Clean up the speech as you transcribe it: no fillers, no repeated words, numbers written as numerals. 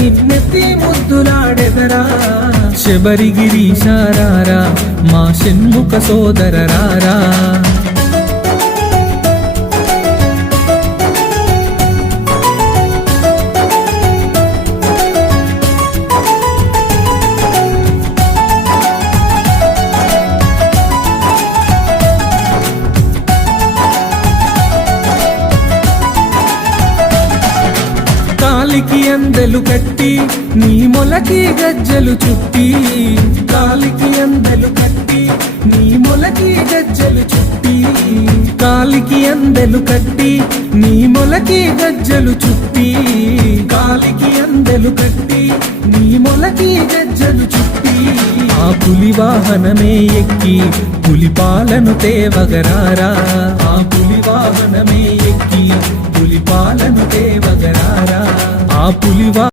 నిన్నెత్తి ముద్దులాడెదరా శబరిగిరీశారారా మా షణ్ముఖ సోదరరారా కాలికి అందెలు కట్టి నీ మొలకి గజ్జలు చుట్టి కాలికి అందెలు కట్టి నీ మొలకి గజ్జలు చుట్టి కాలికి అందెలు కట్టి నీ మొలకి గజ్జలు చుట్టి కాలికి అందెలు కట్టి నీ మొలకి గజ్జలు చుట్టి ఆ పులి వాహనమే ఎక్కి పులిపాలను తేవగరారా ఆ పులి వాహనమే ఎక్కి పులిపాలను తేవగరారా ఆ పులివా